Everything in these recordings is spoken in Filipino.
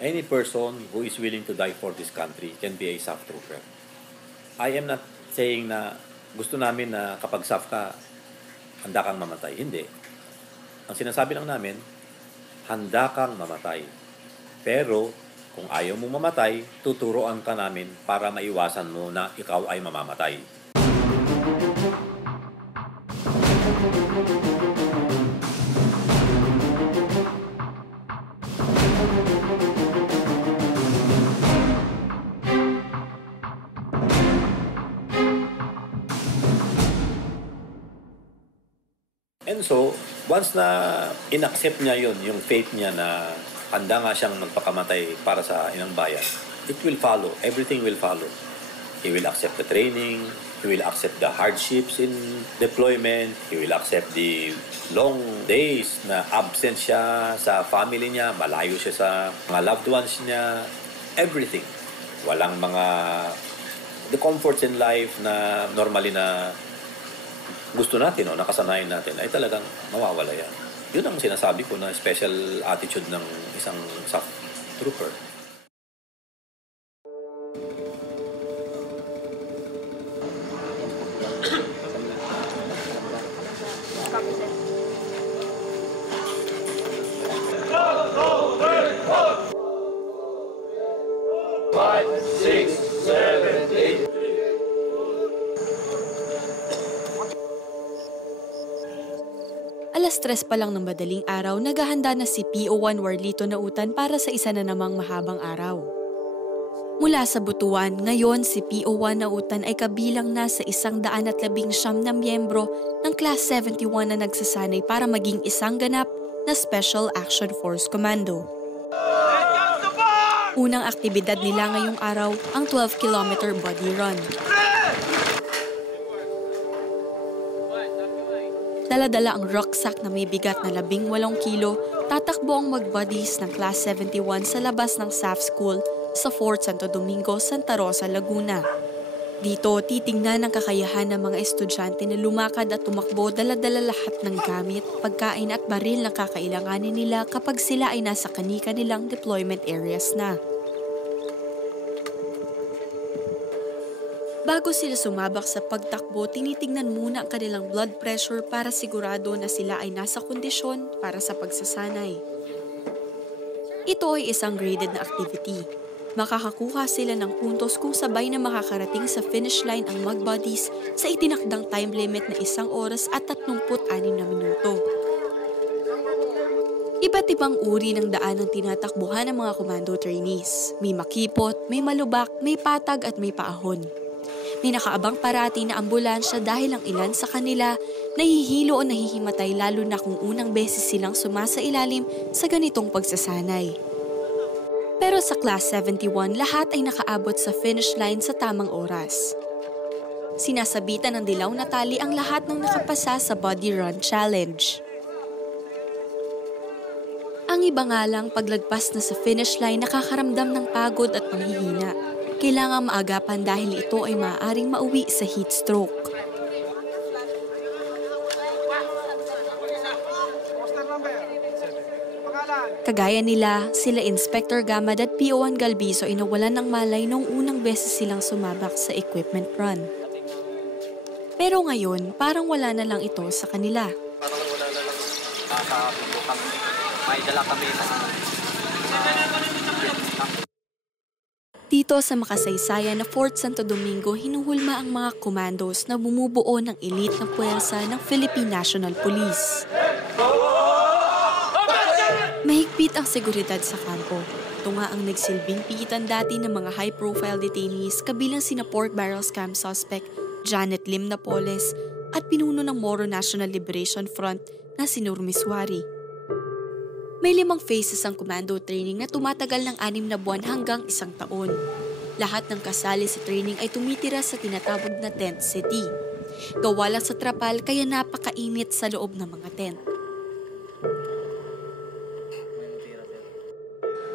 Any person who is willing to die for this country can be a SAF trooper. I am not saying na gusto namin na kapag SAF ka, handa kang mamatay. Hindi. Ang sinasabi lang namin, handa kang mamatay. Pero kung ayaw mo mamatay, tuturuan ka namin para maiwasan mo na ikaw ay mamamatay. And so, once na inaccept niya yun, yung faith niya na handa nga siyang magpakamatay para sa inang bayan, it will follow. Everything will follow. He will accept the training. He will accept the hardships in deployment. He will accept the long days na absent siya sa family niya, malayo siya sa mga loved ones niya. Everything. Walang mga the comforts in life na normally na gusto natin o nakasanayan natin ay talagang mawawala yan. Yun ang sinasabi ko na special attitude ng isang SAF trooper. Alas 3 pa lang ng madaling araw, naghahanda na si PO1 Warlito Nautan para sa isa na namang mahabang araw. Mula sa Butuan, ngayon si PO1 Nautan ay kabilang na sa 119 na miyembro ng Class 71 na nagsasanay para maging isang ganap na Special Action Force Commando. Unang aktibidad nila ngayong araw ang 12-kilometer body run. Dala-dala ang rucksack na may bigat na 18 kilo, tatakbo ang mag-buddies ng Class 71 sa labas ng SAF School sa Fort Santo Domingo, Santa Rosa, Laguna. Dito, titingnan ang kakayahan ng mga estudyante na lumakad at tumakbo, dala-dala lahat ng gamit, pagkain at baril na kakailanganin nila kapag sila ay nasa kani-kanilang deployment areas na. Bago sila sumabak sa pagtakbo, tinitingnan muna ang kanilang blood pressure para sigurado na sila ay nasa kondisyon para sa pagsasanay. Ito ay isang graded na activity. Makakakuha sila ng puntos kung sabay na makakarating sa finish line ang mag-buddies sa itinakdang time limit na 1 oras at 36 na minuto. Iba't ibang uri ng daan ang tinatakbuhan ng mga commando trainees. May makipot, may malubak, may patag at may paahon. May nakaabang parati na ambulansya dahil ang ilan sa kanila nahihilo o nahihimatay lalo na kung unang beses silang sumasailalim sa ganitong pagsasanay. Pero sa Class 71, lahat ay nakaabot sa finish line sa tamang oras. Sinasabitan ng dilaw na tali ang lahat ng nakapasa sa Body Run Challenge. Ang iba nga lang paglagpas na sa finish line nakakaramdam ng pagod at panghihina. Kailangang maagapan dahil ito ay maaaring mauwi sa heat stroke. Kagaya nila, sila Inspector Gamad at PO1 Galbiso ay nawalan ng malay noong unang beses silang sumabak sa equipment run. Pero ngayon, parang wala na lang ito sa kanila. Parang wala na lang nakakapundo kami. May dala kami na Dito sa makasaysayan na Fort Santo Domingo, hinuhulma ang mga commandos na bumubuo ng elite na puwersa ng Philippine National Police. Mahigpit ang seguridad sa kampo. Ito nga ang nagsilbing pigitan dati ng mga high-profile detainees kabilang sina pork barrel scam suspect Janet Lim Napoles at pinuno ng Moro National Liberation Front na si Nur Miswari. May 5 phases ang commando training na tumatagal ng 6 na buwan hanggang 1 taon. Lahat ng kasali sa training ay tumitira sa tinatawag na tent city. Gawa lang sa trapal kaya napakainit sa loob ng mga tent.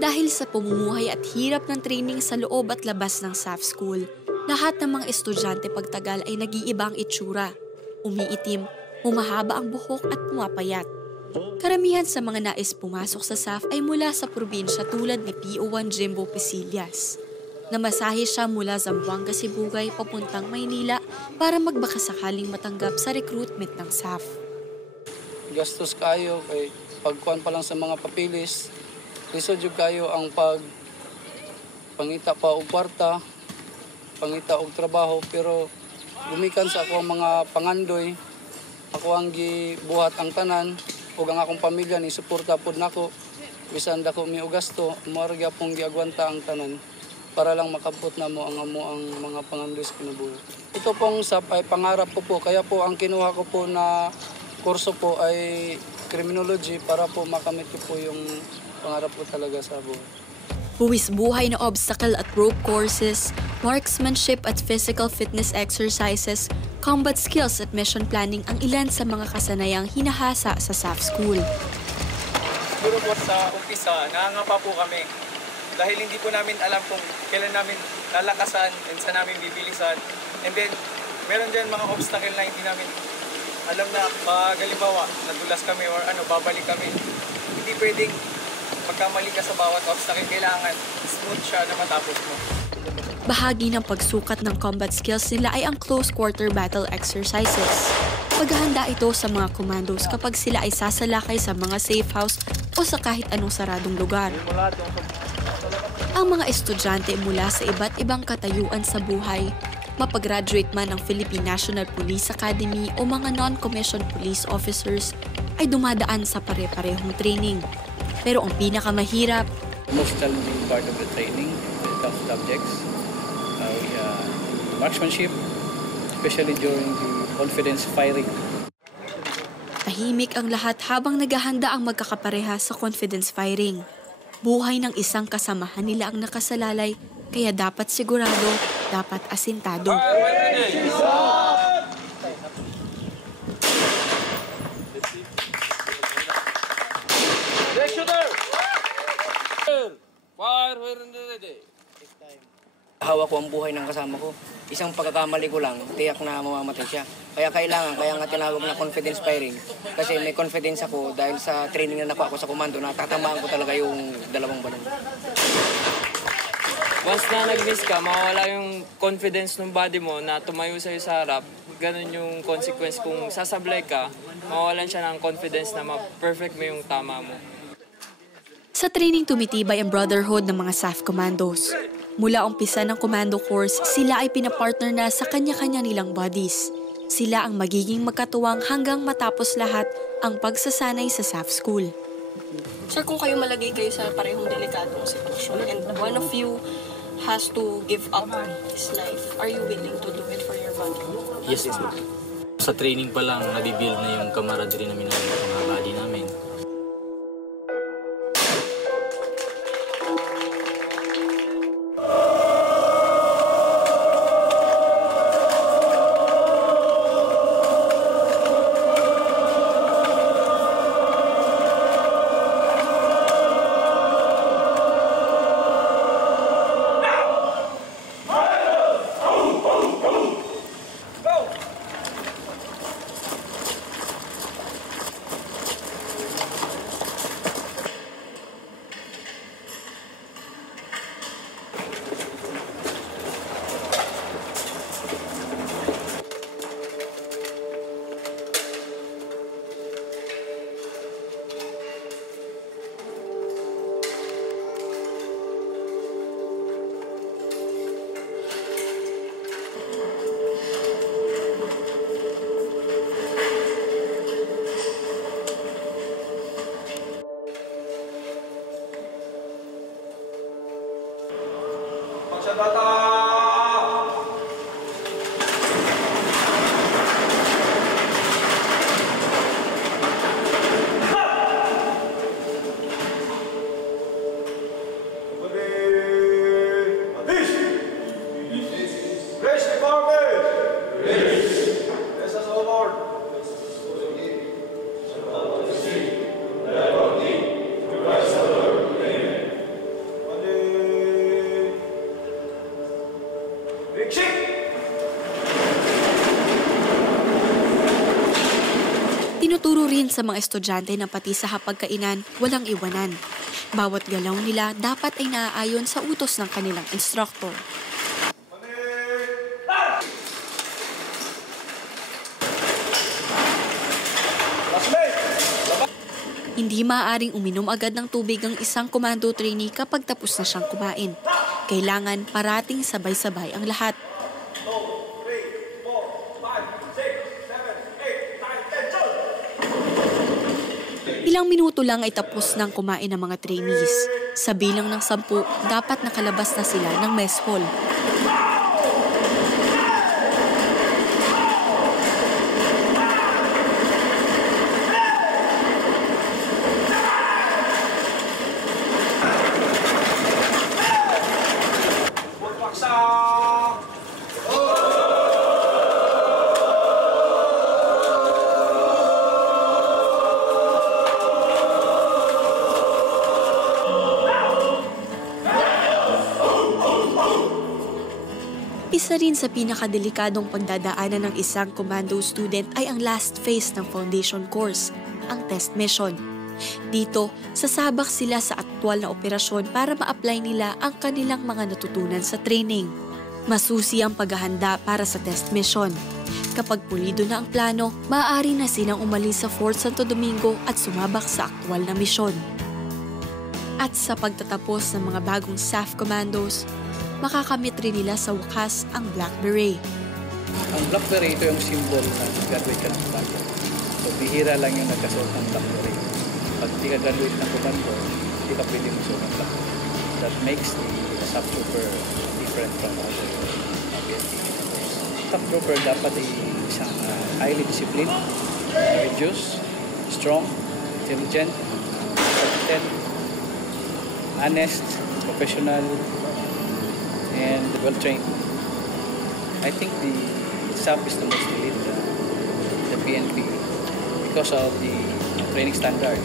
Dahil sa pamumuhay at hirap ng training sa loob at labas ng SAF School, lahat ng mga estudyante pagtagal ay nag-iiba ang itsura. Umiitim, humahaba ang buhok at pumapayat. Karamihan sa mga nais pumasok sa SAF ay mula sa probinsya tulad ni PO1 Jimbo Pesillas. Namasahe siya mula Zamboanga, Sibugay papuntang Maynila para magbakasakaling matanggap sa recruitment ng SAF. Gastos kayo kay pagkuhan pa lang sa mga papilis. Lisod jud kayo ang pangita pa og kwarta, pangita og trabaho, pero gumikan sa ako ang mga pangandoy, ako ang gibuhat ang tanan ug ang akong pamilya ni suporta pod nako. Bisan dako mi og gasto, mao ra gyapon giagwanta ang tanan para lang makabot na mo ang mga pangandoy sa kinabuhi. Ito pong sa pangarap ko po, kaya po ang kinuha ko po na kurso po ay criminology para po makamit ko po yung pangarap ko talaga sa buhay. Buwis buhay na obstacle at rope courses, marksmanship at physical fitness exercises, combat skills at mission planning ang ilan sa mga kasanayang hinahasa sa SAF School. Siguro po sa umpisa, nangangapa po kami dahil hindi po namin alam kung kailan namin lalakasan and saan namin bibilisan. And then, meron din mga obstacle na hindi namin alam na pag halimbawa, nadulas kami or babalik kami. Hindi pwedeng pagkamali ka sa bawat obstacle, kailangan smooth siya na matapos mo. Bahagi ng pagsukat ng combat skills nila ay ang close quarter battle exercises. Paghahanda ito sa mga commandos kapag sila ay sasalakay sa mga safe house o sa kahit anong saradong lugar. Ang mga estudyante mula sa iba't ibang katayuan sa buhay, mapagraduate man ng Philippine National Police Academy o mga non-commissioned police officers, ay dumadaan sa pare-parehong training. Pero ang pinakamahirap, Most challenging part of the training, the tough subjects, marksmanship, especially during the confidence firing. tahimik ang lahat habang naghahanda ang magkakapareha sa confidence firing. Buhay ng isang kasamahan nila ang nakasalalay, kaya dapat sigurado, dapat asintado. Hawak ko ang buhay ng kasama ko. Isang pagkakamali ko lang, tiyak na mamamatay siya. Kaya nga tinawag na confidence firing. Kasi may confidence ako dahil sa training na nakuha ko sa komando na tatamaan ko talaga yung dalawang balon. Once na nag-miss ka, mawala yung confidence ng body mo na tumayo sa'yo sa harap. Ganun yung consequence kung sasablay ka, mawalan siya ng confidence na ma-perfect mo yung tama mo. Sa training tumitibay ang brotherhood ng mga SAF commandos. Mula umpisa ng commando course, sila ay pinapartner na sa kanya-kanya nilang bodies. Sila ang magiging magkatuwang hanggang matapos lahat ang pagsasanay sa SAF school. Sir, kung kayo malagay kayo sa parehong delikadong sitwasyon and one of you has to give up his life, are you willing to do it for your body? Yes, ma'am. Sa training pa lang, nabibuild na yung camaraderie namin ng mga body namin. sa mga estudyante na pati sa hapagkainan walang iwanan. Bawat galaw nila dapat ay naaayon sa utos ng kanilang instructor. Hindi maaaring uminom agad ng tubig ang isang commando trainee kapag tapos na siyang kumain. Kailangan parating sabay-sabay ang lahat. 2, 3, 4, 5, 6, 7, 8, 9, 10, Ilang minuto lang ay tapos ng kumain ng mga trainees. Sa bilang ng 10, dapat nakalabas na sila ng mess hall. Isa rin sa pinakadelikadong pagdadaanan ng isang commando student ay ang last phase ng foundation course, ang test mission. Dito, sasabak sila sa aktwal na operasyon para ma-apply nila ang kanilang mga natutunan sa training. Masusi ang paghahanda para sa test mission. Kapag pulido na ang plano, maaari na silang umalis sa Fort Santo Domingo at sumabak sa aktwal na misyon. At sa pagtatapos ng mga bagong SAF commandos, makakamit rin nila sa wakas ang Black Beret. Ang Black Beret, ito yung symbol na graduate ka ng komando. So, bihira lang yung nagkasuot ng Black Beret. Pag di ka graduate ng komando, hindi ka pwede magsuot ng Black Beret. That makes the SAF trooper different from other PNP. SAF trooper dapat ay isang highly disciplined, courageous, strong, intelligent, competent, honest, professional, and well-trained. I think the SAF is the most elite, the PNP, because of the training standard.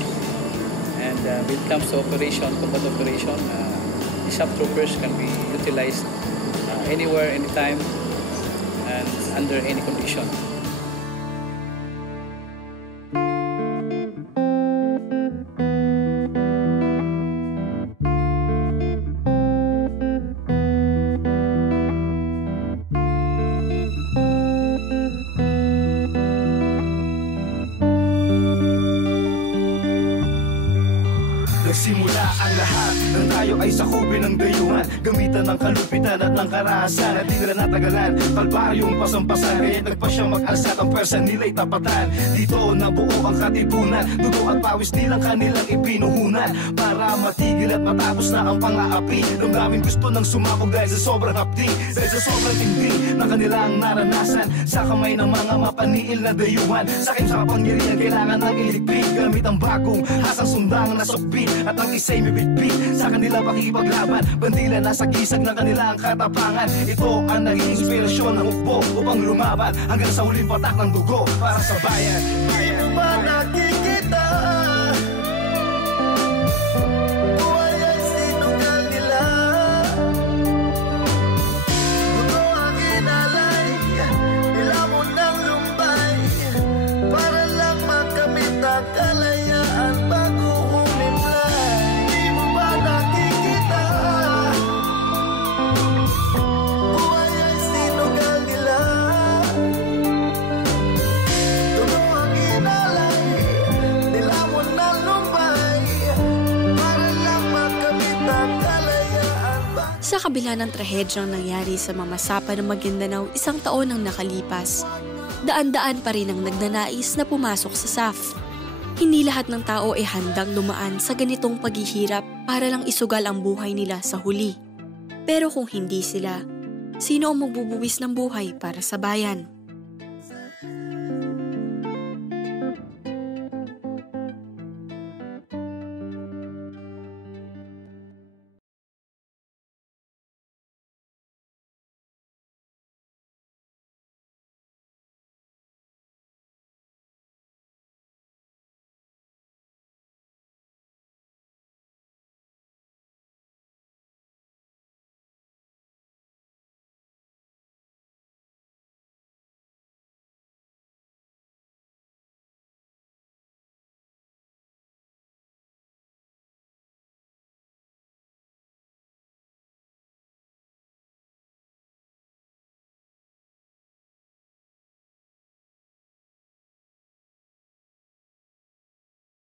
And when it comes to operation, combat operation, the SAF troopers can be utilized anywhere, anytime, and under any condition. Nagsimula ang lahat nang tayo ay sakupin ng dayuhan, gamitan ng kalupitan at ng karahasan at di nila natagalan. Kalbaryong pasampasan, kaya't nagpa siyang mag-alsat, ang pwersa nila'y tapatan. Dito nabuo ang katipunan, dugo at pawis nilang kanilang ipinuhunan para matigil at matapos na ang pang-aapi. Damdamin gusto ng sumabog dahil sa sobrang hapdi, dahil sa sobrang tindi na kanilang naranasan. Sa kamay ng mga mapaniil na dayuhan, sakit sa kapangyarihan kailangan ng iligpit, gamit ang bagong hasang sundang na sukbit. At ang isa'y may bitbit sa kanila pakikipaglaban, bandila nasa gisag ng kanilang katapangan. Ito ang naging inspirasyon ng hukbo upang lumaban hanggang sa huling patak ng dugo para sa bayan. Di mo ba nakikita? Buhay ay sinugal nila. Gusto ang inalay, nilamon ng lumbay, para lang makamit ang kalayaan bago Sa kabila ng trahedyang nangyari sa mamasapa ng Maguindanao, 1 taon ang nakalipas. Daan-daan pa rin ang nagnanais na pumasok sa SAF. Hindi lahat ng tao ay handang dumaan sa ganitong paghihirap para lang isugal ang buhay nila sa huli. Pero kung hindi sila, sino ang magbubuwis ng buhay para sa bayan?